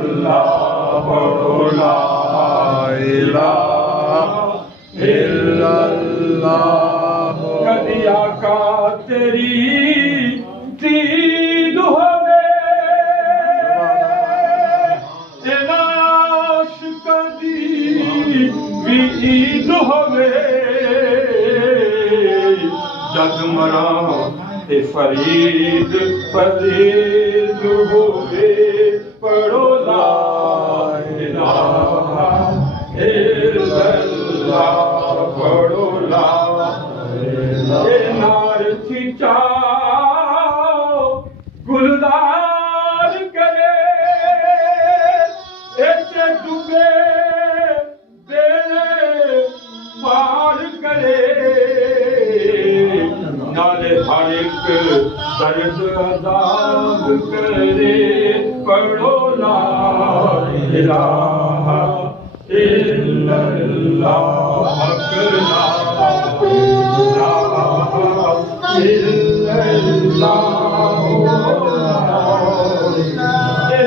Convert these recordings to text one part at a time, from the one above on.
इल्लल्लाह पढ़ो ला इलाहा इल्लल्लाह। कदी आका तेरी दीद होवे तेरा आशिक़ दी भी ईद होवे जग मरा ते फरीद फरीद होवे पढ़ो ला इलाहा इल्लल्लाह पढ़ो ला इलाहा। नार खिंचाओ गुलदार करे इते डूबे तेरे पार करे नाले हर एक दर्द अज़ाब करे पढ़ो ला इलाहा इल्लल्लाह ला इलाहा इल्लल्लाह।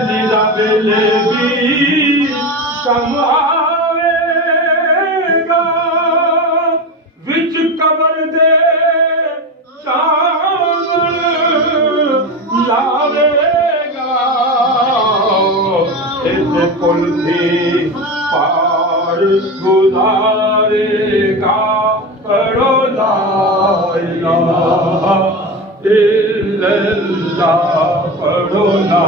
निरा बेले भी कम आवेगा विच कबर दे चांद लावेगा इस पुल थी पार गुजारेगा पढ़ो ला इलाहा इल्लल्लाह पढ़ो ला